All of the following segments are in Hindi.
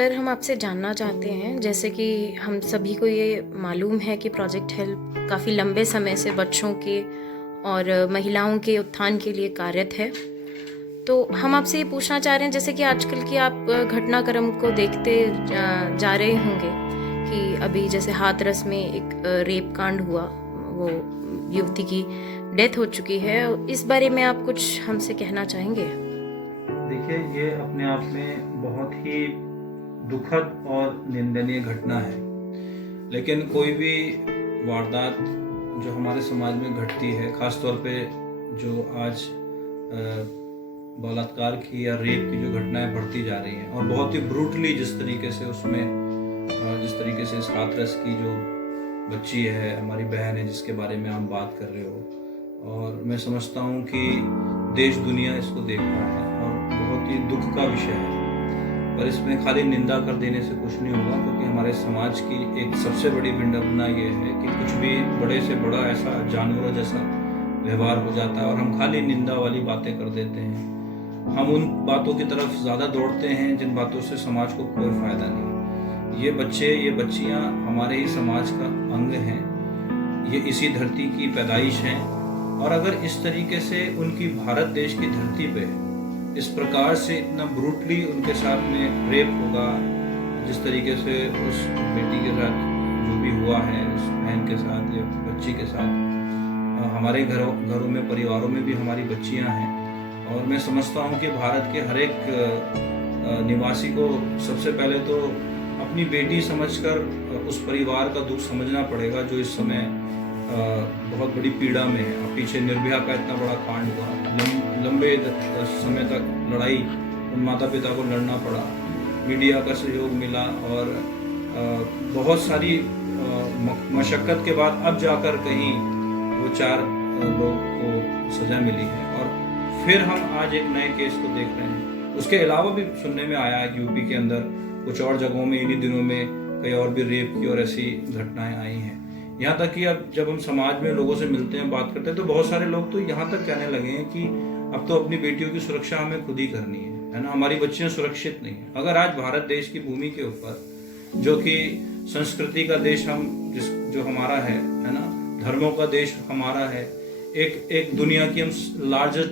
सर, हम आपसे जानना चाहते हैं, जैसे कि हम सभी को ये मालूम है कि प्रोजेक्ट हेल्प काफ़ी लंबे समय से बच्चों के और महिलाओं के उत्थान के लिए कार्यरत है। तो हम आपसे ये पूछना चाह रहे हैं, जैसे कि आजकल की आप घटनाक्रम को देखते जा रहे होंगे कि अभी जैसे हाथरस में एक रेप कांड हुआ, वो युवती की डेथ हो चुकी है। इस बारे में आप कुछ हमसे कहना चाहेंगे? देखिए, ये अपने आप में बहुत ही दुखद और निंदनीय घटना है। लेकिन कोई भी वारदात जो हमारे समाज में घटती है, ख़ास तौर पे जो आज बलात्कार की या रेप की जो घटनाएं बढ़ती जा रही हैं और बहुत ही ब्रूटली जिस तरीके से जिस तरीके से इस हाथरस की जो बच्ची है, हमारी बहन है, जिसके बारे में आप बात कर रहे हो, और मैं समझता हूँ कि देश दुनिया इसको देख रहा है और बहुत ही दुख का विषय है। पर इसमें खाली निंदा कर देने से कुछ नहीं होगा, क्योंकि हमारे समाज की एक सबसे बड़ी विडंबना ये है कि कुछ भी बड़े से बड़ा ऐसा जानवरों जैसा व्यवहार हो जाता है और हम खाली निंदा वाली बातें कर देते हैं। हम उन बातों की तरफ ज़्यादा दौड़ते हैं जिन बातों से समाज को कोई फ़ायदा नहीं। ये बच्चे, ये बच्चियाँ हमारे ही समाज का अंग हैं, ये इसी धरती की पैदाइश हैं। और अगर इस तरीके से उनकी भारत देश की धरती पे इस प्रकार से इतना ब्रूटली उनके साथ में रेप होगा, जिस तरीके से उस बेटी के साथ जो भी हुआ है, उस बहन के साथ या बच्ची के साथ, हमारे घरों में, परिवारों में भी हमारी बच्चियां हैं। और मैं समझता हूं कि भारत के हर एक निवासी को सबसे पहले तो अपनी बेटी समझकर उस परिवार का दुख समझना पड़ेगा जो इस समय बहुत बड़ी पीड़ा में है। पीछे निर्भया का इतना बड़ा कांड हुआ, लंबे समय तक लड़ाई, उन माता पिता को लड़ना पड़ा, मीडिया का सहयोग मिला और बहुत सारी मशक्क़त के बाद अब जाकर कहीं वो 4 लोग को सज़ा मिली है। और फिर हम आज एक नए केस को देख रहे हैं। उसके अलावा भी सुनने में आया है कि यूपी के अंदर कुछ और जगहों में इन्हीं दिनों में कई और भी रेप की और ऐसी घटनाएं आई हैं। यहाँ तक कि अब जब हम समाज में लोगों से मिलते हैं, बात करते हैं, तो बहुत सारे लोग तो यहाँ तक कहने लगे हैं कि अब तो अपनी बेटियों की सुरक्षा हमें खुद ही करनी है ना, हमारी बच्चियाँ सुरक्षित नहीं है। अगर आज भारत देश की भूमि के ऊपर, जो कि संस्कृति का देश जो हमारा है ना, धर्मों का देश हमारा है, एक दुनिया की हम लार्जेस्ट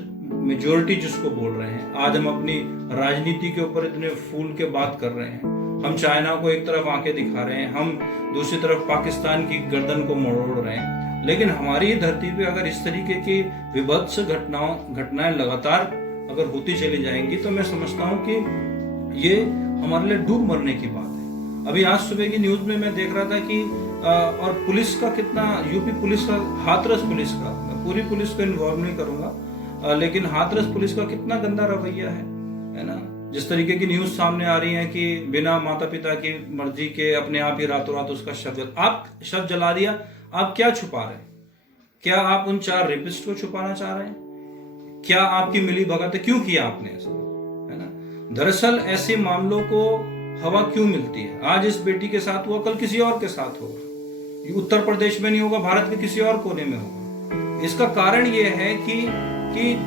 मेजोरिटी जिसको बोल रहे हैं, आज हम अपनी राजनीति के ऊपर इतने फूल के बात कर रहे हैं। हम चाइना को एक तरफ आंखें दिखा रहे हैं, हम दूसरी तरफ पाकिस्तान की गर्दन को मरोड़ रहे हैं। लेकिन हमारी धरती पे अगर इस तरीके की विभत्स घटनाएं लगातार अगर होती चली जाएंगी, तो मैं समझता हूँ कि ये हमारे लिए डूब मरने की बात है। अभी आज सुबह की न्यूज में मैं देख रहा था कि और पुलिस का कितना, यूपी पुलिस का, हाथरस पुलिस का, मैं पूरी पुलिस को इन्वॉल्व नहीं करूंगा, लेकिन हाथरस पुलिस का कितना गंदा रवैया है ना। जिस तरीके की न्यूज सामने आ रही है कि बिना माता पिता की मर्जी के अपने आप ही रातों रात उसका शव जला दिया। आप क्या छुपा रहे हैं? क्या आप उन 4 रेपिस्ट को छुपाना चाह रहे हैं? क्या आपकी मिली भगत है? क्यों किया आपने ऐसा, है ना? दरअसल ऐसे मामलों को हवा क्यों मिलती है? आज इस बेटी के साथ हुआ, कल किसी और के साथ होगा। उत्तर प्रदेश में नहीं होगा, भारत के किसी और कोने में होगा। इसका कारण ये है कि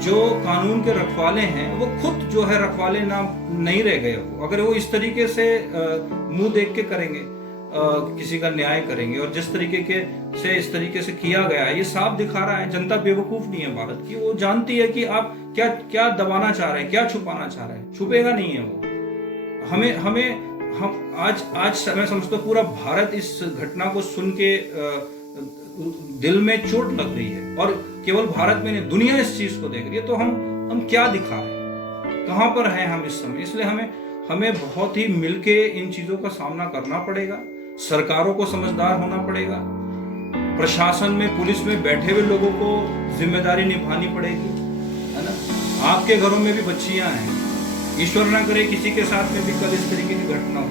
जो कानून के रखवाले हैं वो खुद जो है रखवाले नहीं रह गए। अगर वो इस तरीके से मुंह देख के करेंगे, किसी का न्याय करेंगे, और जिस तरीके से इस तरीके से किया गया है, ये साफ दिखा रहा है जनता बेवकूफ नहीं है भारत की। वो जानती है कि आप क्या दबाना चाह रहे हैं, क्या छुपाना चाह रहे हैं। छुपेगा नहीं है वो। हम आज मैं समझता हूँ पूरा भारत इस घटना को सुन के दिल में चोट लग रही है, और केवल भारत में नहीं, दुनिया इस चीज को देख रही है। तो हम क्या दिखा रहे हैं, कहां पर हैं हम इस समय? इसलिए हमें बहुत ही मिलके इन चीजों का सामना करना पड़ेगा। सरकारों को समझदार होना पड़ेगा, प्रशासन में, पुलिस में बैठे हुए लोगों को जिम्मेदारी निभानी पड़ेगी, है ना। आपके घरों में भी बच्चियां हैं, ईश्वर ना करे किसी के साथ में भी कल इस तरीके की घटना हो।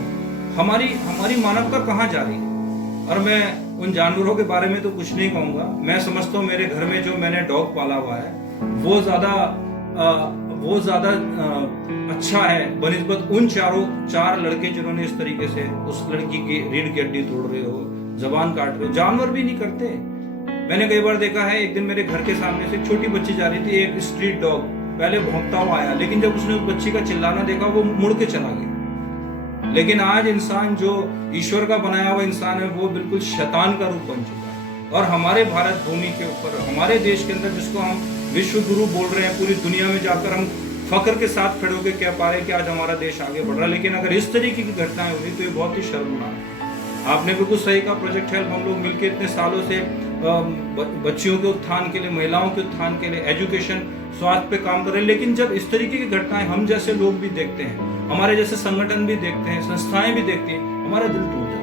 हमारी मानवता कहाँ जा रही है? और मैं उन जानवरों के बारे में तो कुछ नहीं कहूँगा। मैं समझता हूँ मेरे घर में जो मैंने डॉग पाला हुआ है वो ज़्यादा अच्छा है बनिस्बत उन 4 लड़के जिन्होंने इस तरीके से उस लड़की की रीढ़ की हड्डी तोड़ रहे हो, जबान काट रहे हो। जानवर भी नहीं करते। मैंने कई बार देखा है, एक दिन मेरे घर के सामने से छोटी बच्ची जा रही थी, एक स्ट्रीट डॉग पहले भौंकता हुआ आया, लेकिन जब उसने उस बच्ची का चिल्लाना देखा वो मुड़ के चला गया। लेकिन आज इंसान जो ईश्वर का बनाया हुआ इंसान है वो बिल्कुल शैतान का रूप बन चुका है। और हमारे भारत भूमि के ऊपर, हमारे देश के अंदर, जिसको हम विश्व गुरु बोल रहे हैं, पूरी दुनिया में जाकर हम फख्र के साथ खड़े होकर कह पा रहे हैं कि आज हमारा देश आगे बढ़ रहा है। लेकिन अगर इस तरीके की घटनाएं हो रही तो ये बहुत ही शर्मनाक है। आपने बिल्कुल सही कहा, प्रोजेक्ट हेल्प हम लोग मिलकर इतने सालों से बच्चियों के उत्थान के लिए, महिलाओं के उत्थान के लिए, एजुकेशन, स्वास्थ्य पे काम कर रहे हैं। लेकिन जब इस तरीके की घटनाएं हम जैसे लोग भी देखते हैं, हमारे जैसे संगठन भी देखते हैं, संस्थाएं भी देखती हैं, हमारा दिल टूट जाता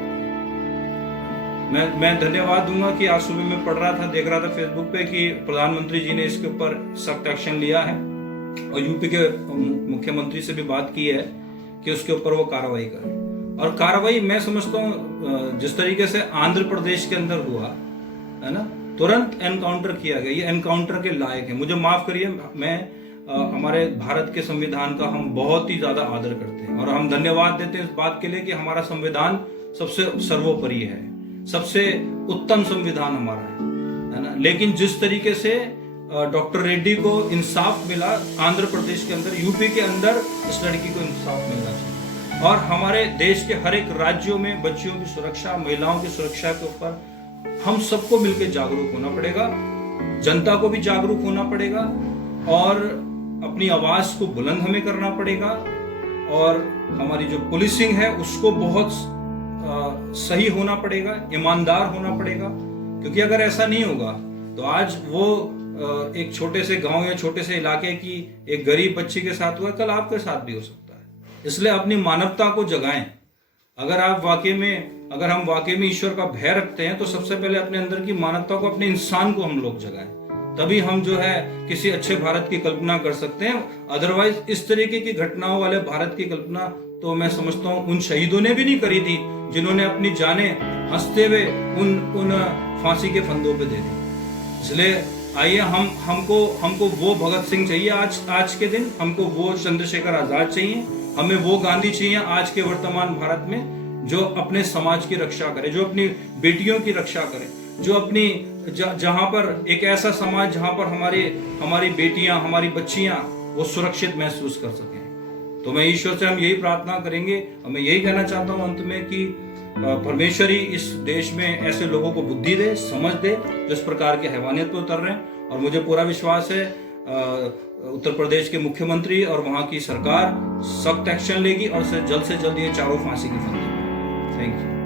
है। मैं धन्यवाद दूंगा कि आज सुबह मैं पढ़ रहा था, देख रहा था फेसबुक पे कि प्रधानमंत्री जी ने इसके ऊपर सख्त एक्शन लिया है और यूपी के मुख्यमंत्री से भी बात की है कि उसके ऊपर वो कार्रवाई करें। और कार्रवाई मैं समझता हूँ जिस तरीके से आंध्र प्रदेश के अंदर हुआ है ना, तुरंत एनकाउंटर किया गया, ये एनकाउंटर के लायक है। मुझे माफ करिए, मैं हमारे भारत के संविधान का हम बहुत ही ज्यादा आदर करते हैं और हम धन्यवाद देते हैं इस बात के लिए कि हमारा संविधान सबसे सर्वोपरि है, सबसे उत्तम संविधान हमारा है ना। लेकिन जिस तरीके से डॉक्टर रेड्डी को इंसाफ मिला आंध्र प्रदेश के अंदर, यूपी के अंदर इस लड़की को इंसाफ मिलना चाहिए। और हमारे देश के हर एक राज्यों में बच्चियों की सुरक्षा, महिलाओं की सुरक्षा के ऊपर हम सबको मिलकर जागरूक होना पड़ेगा, जनता को भी जागरूक होना पड़ेगा और अपनी आवाज को बुलंद हमें करना पड़ेगा। और हमारी जो पुलिसिंग है उसको बहुत सही होना पड़ेगा, ईमानदार होना पड़ेगा। क्योंकि अगर ऐसा नहीं होगा तो आज वो एक छोटे से गांव या छोटे से इलाके की एक गरीब बच्ची के साथ हुआ, कल आपके साथ भी हो सकता है। इसलिए अपनी मानवता को जगाएं। अगर हम वाकई में ईश्वर का भय रखते हैं तो सबसे पहले अपने अंदर की मानवता को, अपने इंसान को हम लोग जगाएं, तभी हम जो है किसी अच्छे भारत की कल्पना कर सकते हैं। अदरवाइज इस तरीके की घटनाओं वाले भारत की कल्पना तो मैं समझता हूँ उन शहीदों ने भी नहीं करी थी जिन्होंने अपनी जानें हंसते हुए उन फांसी के फंदों पे दे दी। इसलिए आइए हमको वो भगत सिंह चाहिए आज के दिन, हमको वो चंद्रशेखर आजाद चाहिए, हमें वो गांधी चाहिए आज के वर्तमान भारत में, जो अपने समाज की रक्षा करे, जो अपनी बेटियों की रक्षा करे, जो अपनी जहां पर एक ऐसा समाज जहां पर हमारी बेटियां, हमारी बच्चियां वो सुरक्षित महसूस कर सकें। तो मैं ईश्वर से हम यही प्रार्थना करेंगे। मैं यही कहना चाहता हूं अंत में कि परमेश्वर ही इस देश में ऐसे लोगों को बुद्धि दे, समझ दे जो इस प्रकार के हैवानियत पे उतर रहे हैं। और मुझे पूरा विश्वास है उत्तर प्रदेश के मुख्यमंत्री और वहां की सरकार सख्त एक्शन लेगी और जल्द से जल्द ये चारों फांसी की फंदी। Thank you.